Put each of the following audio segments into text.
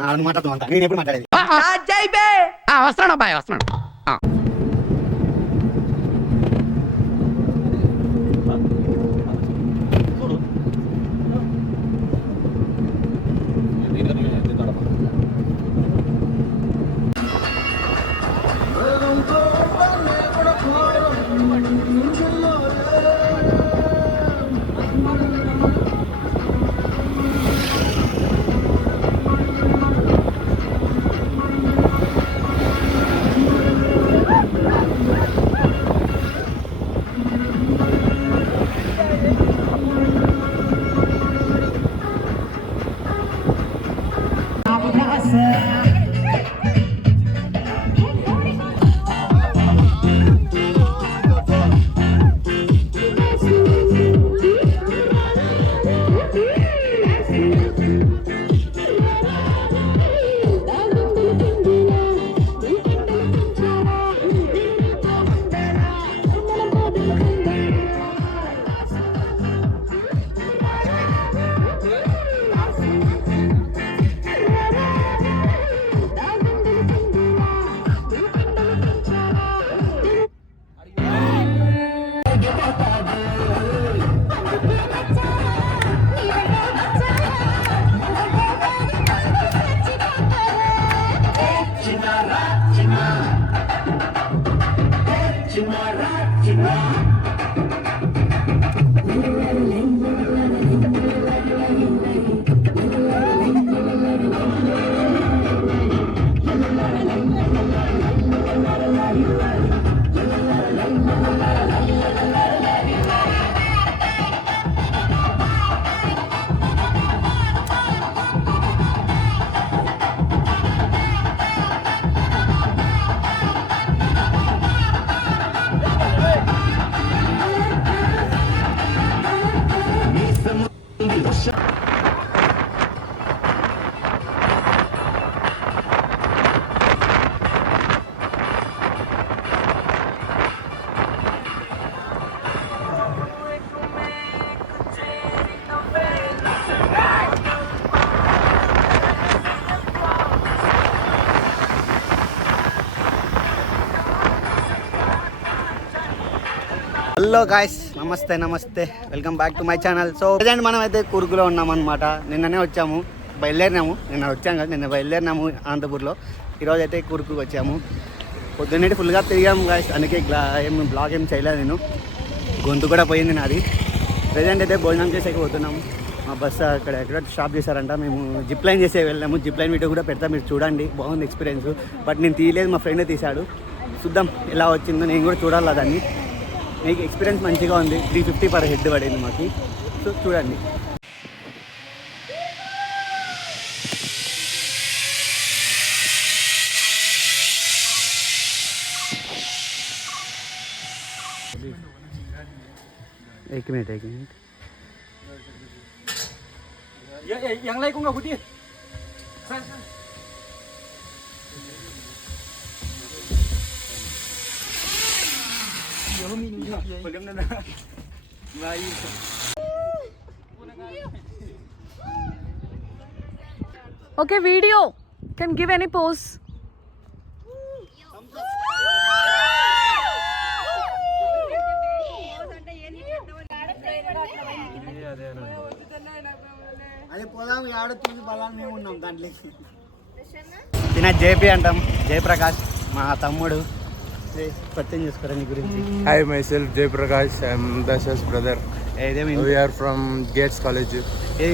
మాట్లాడుతూ నేను ఎప్పుడు మాట్లాడేది వస్తున్నాడు అబ్బాయి వస్తున్నాడు. హలో గాయ్స్, నమస్తే welcome back to my channel. So present మనం అయితే కూర్గులో ఉన్నామన్నమాట. నిన్ననే వచ్చాము, నిన్న వచ్చాము కదా, నిన్న బయలుదేరినాము అనంతపూర్లో. ఈరోజు అయితే కూర్గుకి వచ్చాము. పొద్దున్నే ఫుల్గా తిరిగాము గాయ్స్, అందుకే బ్లాగ్ ఏం చేయలేదు నేను. గొంతు కూడా పోయింది నాది. ప్రజెంట్ అయితే భోజనం చేసేకి పోతున్నాము. మా బస్సు ఎక్కడ స్టాప్ చేశారంట. మేము జిప్ లైన్ చేసే వెళ్ళాము. జిప్ లైన్ వీడియో కూడా పెడతా, మీరు చూడండి, బాగుంది ఎక్స్పీరియన్స్. బట్ నేను తీయలేదు, మా ఫ్రెండ్ తీశాడు. చూద్దాం ఎలా వచ్చిందో, నేను కూడా చూడాలి దాన్ని. మీకు ఎక్స్పీరియన్స్ మంచిగా ఉంది. 350 పర్ హెడ్ పడింది మాకు. సో చూడండి. एक minute yang lain kok nggak putih. Okay, video. Can give any pose. అదే పోదాం, ఆడ చూసి బలాన్ని మేము ఉన్నాం దాంట్లోకి. తిన జేపీ అంటాం, జయప్రకాష్ మా తమ్ముడు. పరిచయం చేసుకోరా నీ గురించి. Hi, myself Jayaprakash, I'm దశస్ brother. We are from Gates College.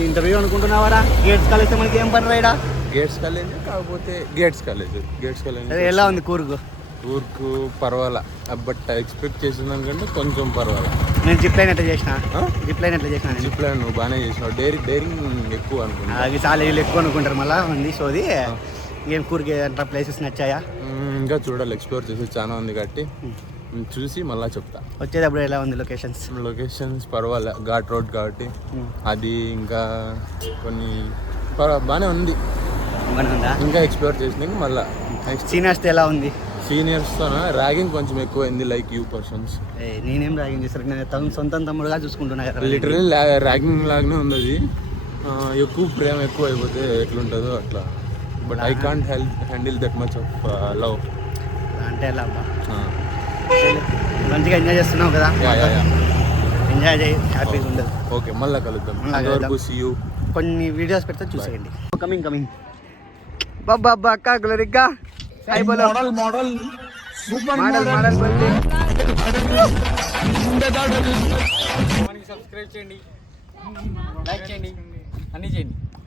Interview అనుకుంటున్నావారా? గేట్స్ కాలేజ్ మనకి ఏం పని రైడా? గేట్స్ కాలేజ్ కాకపోతే గేట్స్ కాలేజ్. ఎలా ఉంది కూర్గు? ఊరుకు పర్వాలా, బట్ ఎక్స్పెక్ట్ చేసిన దానికంటే కొంచెం పర్వాలా. నేను జిప్ లైన్ ఎట్లా చేసిన జిప్ లైన్ నువ్వు బాగానే చేసినావు. డేరింగ్ ఎక్కువ అనుకున్నా. అది చాలా వీళ్ళు ఎక్కువ అనుకుంటారు. మళ్ళీ ఉంది సోది. ఏం కూరకి అంత ప్లేసెస్ నచ్చాయా? ఇంకా చూడాలి, ఎక్స్ప్లోర్ చేసి చాలా ఉంది కాబట్టి చూసి మళ్ళీ చెప్తా. వచ్చేటప్పుడు ఎలా ఉంది లొకేషన్స్ పర్వాలే, ఘాట్ రోడ్ కాబట్టి అది ఇంకా కొన్ని బాగానే ఉంది. ఇంకా ఎక్స్ప్లోర్ చేసినాక మళ్ళీ నెక్స్ట్. సీనియర్స్తో ఎలా ఉంది? సీనియర్స్తో ర్యాగింగ్ కొంచెం ఎక్కువైంది, లైక్ యూ పర్సన్స్. నేనేం ర్యాగింగ్ చేస్తాను, నేను సొంత తమ్ముడుగా చూసుకుంటున్నా. లిటరల్లీ ర్యాగింగ్ లాగానే ఉంది అది. ఎక్కువ ప్రేమ ఎక్కువ అయిపోతే ఎట్లుంటుందో అట్లా but I can't handle that much of love. అంటే ఎలా అబ్బా, మంచిగా ఎంజాయ్ చేస్తున్నావు కదా, ఎంజాయ్ చేయి, హ్యాపీగా ఉండదు. ఓకే, మళ్ళీ కలుద్దాం. See you. కొన్ని వీడియోస్ పెడితే చూసేయండి. కమింగ్ బాబా అక్క గ్లోరికా హాయ్ బోలో. మోడల్ సబ్స్క్రైబ్ చేయండి, లైక్ చేయండి,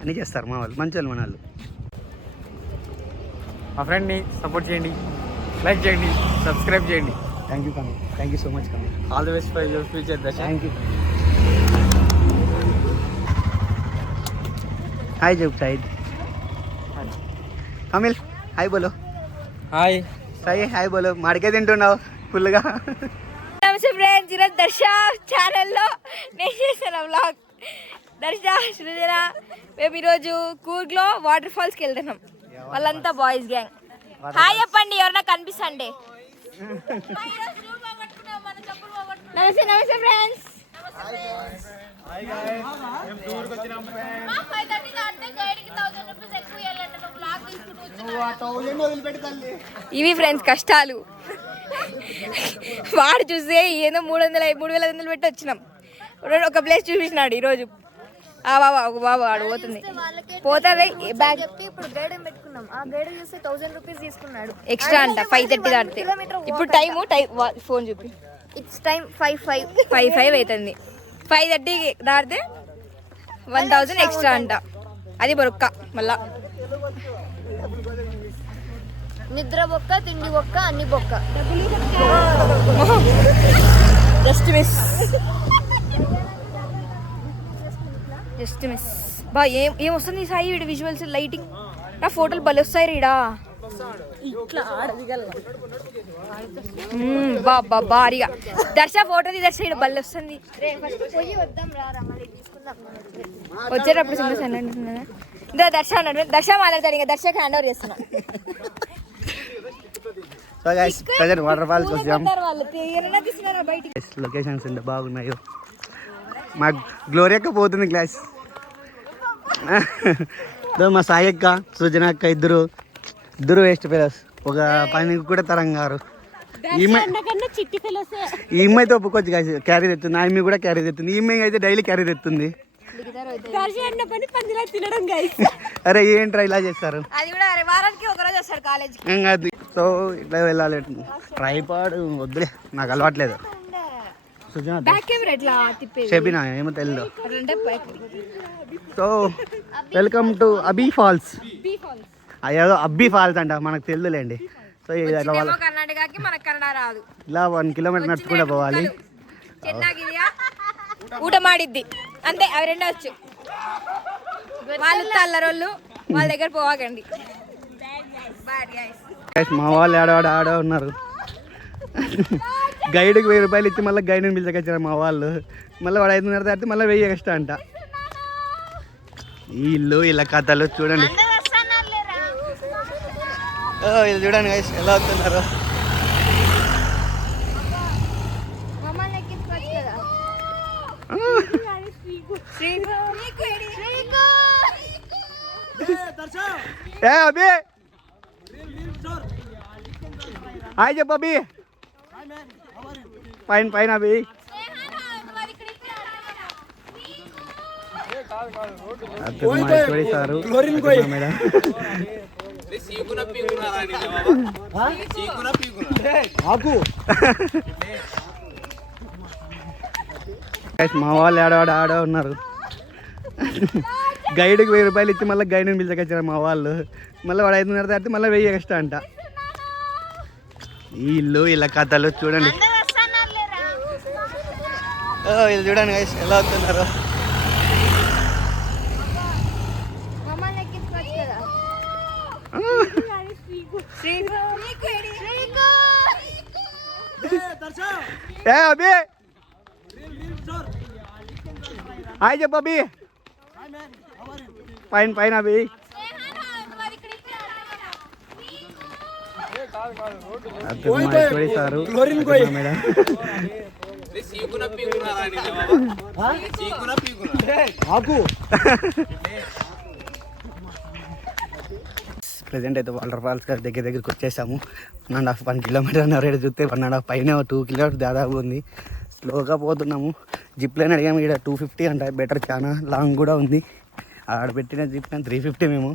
అన్నీ చేస్తారు మా వాళ్ళు, మంచి వాళ్ళు మన వాళ్ళు. మా ఫ్రెండ్ని సపోర్ట్ చేయండి, లైక్ చేయండి, సబ్స్క్రైబ్ చేయండి. Thank you coming, thank you so much coming. All the best for your future Darshan. Thank you. Hi చెప్పు షాహిద్. కమిల్ హాయ్ బోలో. హాయ్ సాయి హాయ్ బోలో. మాడికే తింటున్నావు ఫుల్గా. నమస్తే ఫ్రెండ్స్, ఈరోజు దర్శ ఛానల్లో నేను చేసిన వ్లాగ్. దర్శ సృజన మేము ఈరోజు కూర్గ్లో వాటర్ ఫాల్స్కి వెళ్తున్నాం. వాళ్ళంతా బాయ్స్ గ్యాంగ్. హాయ్ చెప్పండి ఎవరన్నా కనిపిస్తండి. నమస్తే నమస్తే ఫ్రెండ్స్. ఇవి ఫ్రెండ్స్ కష్టాలు. వాడు చూస్తే ఏదో 3,500 పెట్టి వచ్చినాం. ఒక ప్లేస్ చూపించినాడు ఈరోజు. ఆ బాబా ఒక బాబా ఆడు పోతుంది పోతుంది బ్యాగ్ ఇప్పుడు గైడ్ పెట్టుకున్నాం. ఆ గైడ్ చూస్తే 1000 రూపీస్ తీసుకున్నాడు ఎక్స్ట్రా అంట. 5:30 దాటితే ఇప్పుడు టైం ఫోన్ చూపి. ఇట్స్ టైం 5:05 అవుతుంది. 5:30 దాటితే 1000 ఎక్స్ట్రా అంట. అది బొక్క మళ్ళా. నిద్ర బొక్క, తిండి బొక్క, అన్ని బొక్క. Just miss just miss. బా ఏం వస్తుంది సాయి వీడి విజువల్స్, లైటింగ్, నా ఫోటోలు భలే వస్తాయి రీడా. ఇట్లా బాబా భారీగా దర్శ ఫోటోది దర్శ ఇక్కడ భలే వస్తుంది. వచ్చేటప్పుడు సింగల్స్ అంటున్నా ఇంకా దర్శ అన్నాడు. దర్శ మాట్లాడతాడు, ఇంకా దర్శకి హ్యాండ్ ఓవర్ చేస్తున్నా. So guys present waterfalls వచ్చాం. బయటికి లొకేషన్స్ ఎంత బాగున్నాయో. మా గ్లోరియక్క పోతుంది క్లాస్. మా సాయి అక్క, సృజన అక్క ఇద్దరు వేస్ట్ ఫెలోస్. ఒక పనికి కూడా తరంగారు. ఈమె అయితే ఒప్పుకోవచ్చు గాయస్, క్యారీ తెస్తుంది. ఆమె కూడా క్యారీ తెస్తుంది. ఈమె అయితే డైలీ క్యారీ తెస్తుంది. అరే ఏంట్రా ఇలా చేస్తారు. సో ఇట్లా వెళ్ళాలి. ట్రైపాడ్ వద్దులే, నాకు అలవాట్లేదు. చెప్పినా ఏమో తెలియదు. So welcome to Abbey falls. ఏదో అబ్బీ ఫాల్స్ అంట, మనకు తెలియదులేండి. సో ఇలా ఇలా 1 కిలోమీటర్ నడుచుకుంటూ పోవాలి. ఊట మాడిద్ది అంతే. అవి రెండే వచ్చు. వాళ్ళు అల్లరోళ్ళు, వాళ్ళ దగ్గర పోవాకండి. మా వాళ్ళు ఆడ ఉన్నారు. గైడ్కి 1000 రూపాయలు ఇచ్చి మళ్ళీ గైడ్ని పిలిచకొచ్చారు మా వాళ్ళు. మళ్ళీ వాడు 5:30 దాటితే మళ్ళీ 1000 ఎక్స్ట్రా అంట. వీళ్ళు ఇలా కథలు చూడండి. వీళ్ళు చూడండి గైస్ ఎలా అవుతున్నారు. ఏ అభి హాయ్ చెప్పు అభి. పైన అభి. సారు మేడం మా వాళ్ళు ఆడ ఉన్నారు. గైడ్కి 1000 రూపాయలు ఇచ్చి మళ్ళీ గైడ్ని పిలిచకొచ్చారు మా వాళ్ళు. మళ్ళీ వాడు 5:30 దాటితే మళ్ళీ 1000 ఎక్స్ట్రా అంట. వీళ్ళు ఇలా కథలు చూడండి. వీళ్ళు చూడండి గైస్ ఎలా అవుతున్నారు. ఏ అభి హాయ్ చెప్పు అభి. పైన అభి. సారు మేడం ప్రజెంట్ అయితే వాటర్ ఫాల్స్ దగ్గరికి వచ్చేసాము. 1.5 కిలోమీటర్ అన్నారు. చూస్తే 1.5 పైన 2 కిలోమీటర్ దాదాపు ఉంది. స్లోగా పోతున్నాము. జిప్ లైన్ అడిగాము, ఇక్కడ 250 అంట. బెటర్, చాలా లాంగ్ కూడా ఉంది. ఆడ పెట్టిన జిప్ లైన్ 350 మేము.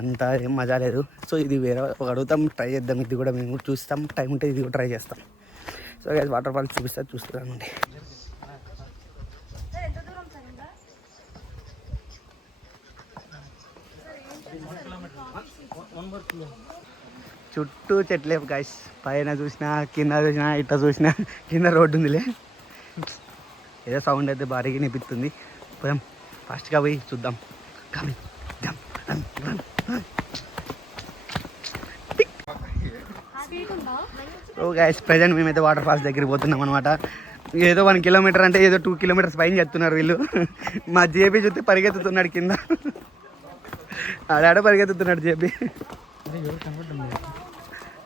అంత ఏం మజా లేదు. సో ఇది వేరే ఒక అడుగుతాం, ట్రై చేద్దాం. ఇది కూడా మేము చూస్తాం, టైం ఉంటే ఇది కూడా ట్రై చేస్తాం. సో గైస్ వాటర్ ఫాల్స్ చూస్తున్నామండి. చుట్టూ చెట్లే గైస్. పైన చూసినా, కింద చూసినా, ఇట్లా చూసినా, కింద రోడ్డు ఉందిలే. ఏదో సౌండ్ అయితే భారీగా వినిపిస్తుంది. పోదాం, ఫాస్ట్గా పోయి చూద్దాం. సో గైస్ ప్రజెంట్ మేమైతే వాటర్ ఫాల్స్ దగ్గరికి పోతున్నాం అనమాట. ఏదో 1 కిలోమీటర్ అంటే ఏదో 2 కిలోమీటర్స్ పైన చెప్తున్నారు వీళ్ళు. మా జేబీ చూస్తే పరిగెత్తుతున్నాడు కింద. ఆడాడ పరిగెత్తుతున్నాడు జేబీ.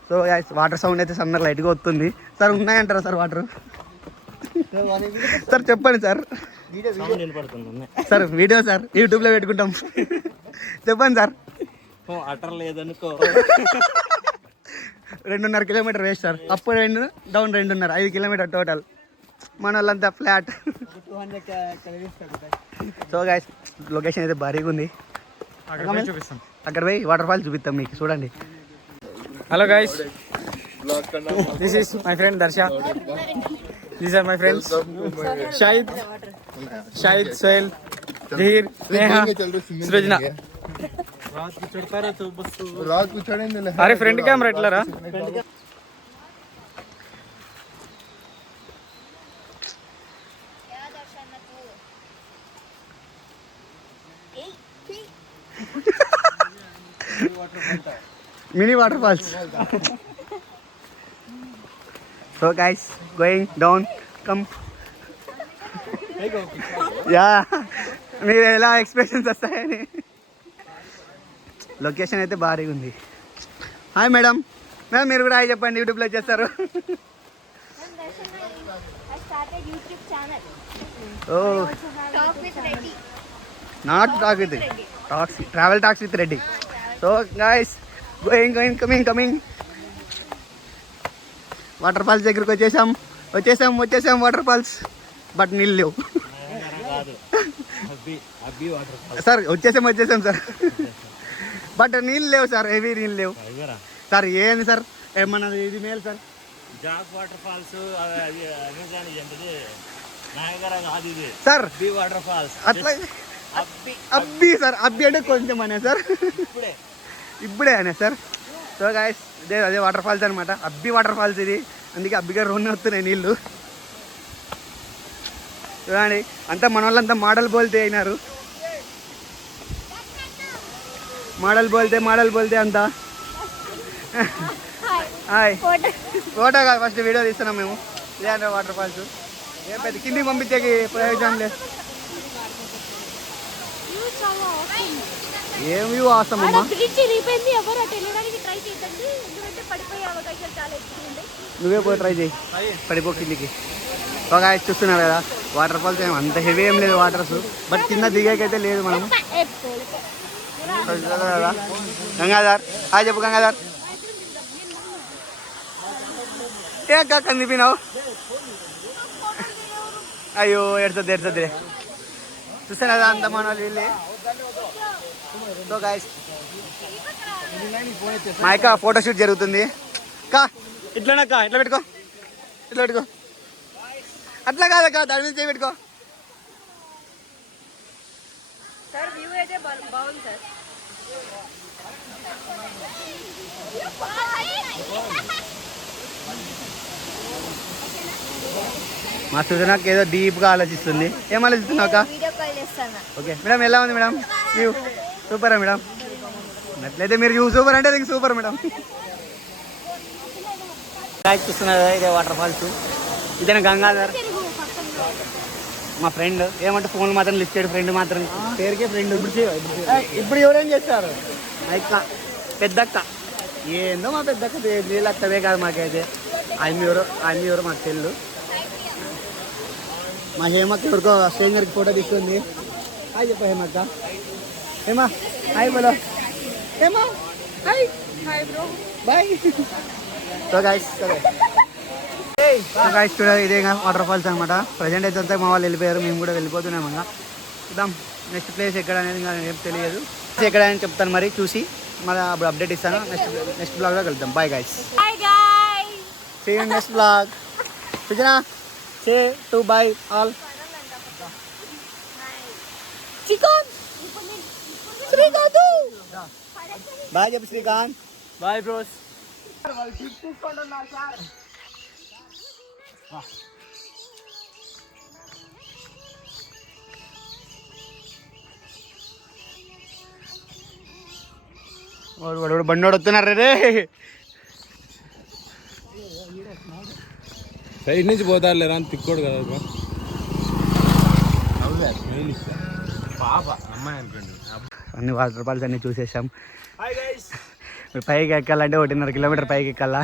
సో గైస్ వాటర్ సౌండ్ అయితే సమ్మర్ లైట్గా వస్తుంది. సార్ ఉన్నాయంటారా సార్ వాటర్? సార్ చెప్పండి సార్. సార్ వీడియో సార్ యూట్యూబ్లో పెట్టుకుంటాం. చెప్పండి సార్. అటర్ లేదనుకో. 2.5 కిలోమీటర్ వేస్ట్ సార్. అప్పుడు 2, డౌన్ 2.5, 5 కిలోమీటర్ టోటల్. మన వాళ్ళంతా ఫ్లాట్. సో గైస్ లొకేషన్ అయితే భారీగా ఉంది. అక్కడ పోయి వాటర్ ఫాల్ చూపిస్తాం మీకు, చూడండి. Hello guys, this is my friend Darsha. These are my friends Shahid, Sohail, Zaheer, Sneha, Srujana. అరే ఫ్రంట్ కెమెరా ఎట్లారా? Mini water falls. So guys going down, come. Yeah, మీరు ఎలా ఎక్స్ప్రెషన్స్ వస్తాయని. లొకేషన్ అయితే భారీగా ఉంది. Hi madam. మీరు కూడా హాయ్ చెప్పండి, యూట్యూబ్లో చేస్తారు. Oh, not talk with talks, travel talks with Reddy. So guys going coming. Water falls దగ్గరికి వచ్చేసాం వాటర్ ఫాల్స్. బట్ నీళ్ళు లేవు సార్. వచ్చేసాం సార్. బట్ నీళ్ళు లేవు సార్, హెవీ నీళ్ళు లేవు సార్. ఏంది సార్ ఏమన్నా ఇది మేలు sir. Jack waterfalls sir waterfalls అట్లా అబ్బి సార్. అబ్బి అంటే కొంచెం అనే సార్, ఇప్పుడే అనే సార్. సో గాయస్ అదే వాటర్ ఫాల్స్ అనమాట. అబ్బి వాటర్ ఫాల్స్ ఇది. అందుకే అబ్బిగా 2 వస్తున్నాయి నీళ్ళు. చూడండి, అంతా మన వాళ్ళంతా మోడల్ బోల్తే అయినారు. మోడల్ బోల్తే అంతా. హాయ్. ఫోటో కాదు, ఫస్ట్ వీడియో తీస్తున్నాం మేము. ఇదే వాటర్ ఫాల్స్. ఏం పెద్ద కిందికి పంపించేకి ప్రయోజనం లేదు. ఏం వ్యూ అవసరమ్మా. నువ్వే పోయి ట్రై చేయి, పడిపో కిందికి. ఒక చూస్తున్నారు కదా వాటర్ ఫాల్స్. ఏం అంత హెవీ ఏం లేదు వాటర్స్, బట్ కింద దిగాకైతే లేదు. మనం గంగాధర్ హాయ్ చెప్పు. గంగాధర్ ఏ అక్క కందిపోయినావు? అయ్యో ఎడుతుంది. చూస్తాను కదా అంత మన వాళ్ళు వీళ్ళే. సో గాయస్ మా యొక్క ఫోటోషూట్ జరుగుతుంది. కా ఇట్లానక్క, ఇట్లా పెట్టుకో. అట్లా కాదక్క, దాని మీద చేపెట్టుకో. సార్ వ్యూ అయితే బాగుంది సార్. మా సుజనాకి ఏదో డీప్గా ఆలోచిస్తుంది. ఏం ఆలోచిస్తున్నావు అక్క? వీడియో కాల్ చేస్తాను. ఓకే మేడం, ఎలా ఉంది మేడం వ్యూ? సూపరా మేడం? అట్లయితే మీరు వ్యూ సూపర్ అంటే దీనికి సూపర్ మేడం. చూస్తున్నారు కదా ఇదే వాటర్ ఫాల్స్. ఇదే గంగాధర్ మా ఫ్రెండ్. ఏమంటే ఫోన్ మాత్రం లిఫ్ట్ చేయడు. ఫ్రెండ్ మాత్రం పేరుకే ఫ్రెండ్. ఇప్పుడు ఎవరేం చేస్తారు? అక్క పెద్దక్క ఏందో మా పెద్దక్క. వీళ్ళు అక్కదే కాదు మాకైతే. ఆమె ఎవరో మాకు తెల్లు. మా హేమక్క ఎవరికో స్ట్రేంజర్కి ఫోటో తీస్తుంది. హాయ్ చెప్ప హేమక్క. హేమా హాయ్ బోలో. హేమా బాయ్. సో గైస్ చూడాలి ఇదే వాటర్ ఫాల్స్ అనమాట. ప్రజెంట్ అయితే అంతా మా వాళ్ళు వెళ్ళిపోయారు, మేము కూడా వెళ్ళిపోతున్నాం. ఇంకా చూద్దాం నెక్స్ట్ ప్లేస్ ఎక్కడ అనేది ఏం తెలియదు. ఎక్కడ అని చెప్తాను మరి చూసి మళ్ళీ అప్పుడు అప్డేట్ ఇస్తాను. నెక్స్ట్ బ్లాగ్లో కలుద్దాం. Bye guys. Hi guys. See you in next vlog. Sujana, say to bye all. Chicken. Srikanth. Bye jab Srikanth. Bye bros. వాడు బండోడు వస్తున్నారు రే. సైడ్ నుంచి పోతారు లేరా అని తిక్కోడు కదా బ్రో. పాప అమ్మాయి అనుకోండి. అన్ని వాటర్ ఫాల్స్ అన్ని చూసేసాం. పైకి ఎక్కాలంటే 1.5 కిలోమీటర్ పైకి ఎక్కాలా.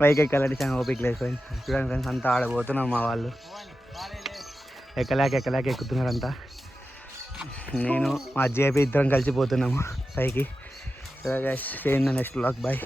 పైకి ఎక్కాలంటే చాలా ఓపిక లేదు ఫ్రెండ్స్. చూడండి ఫ్రెండ్స్ అంతా ఆడబోతున్నాం. మా వాళ్ళు ఎక్కలేక ఎక్కుతున్నారు అంతా. నేను మా జేపీ ఇద్దరం కలిసిపోతున్నాము పైకి. సరే guys, see you in the next vlog. Bye.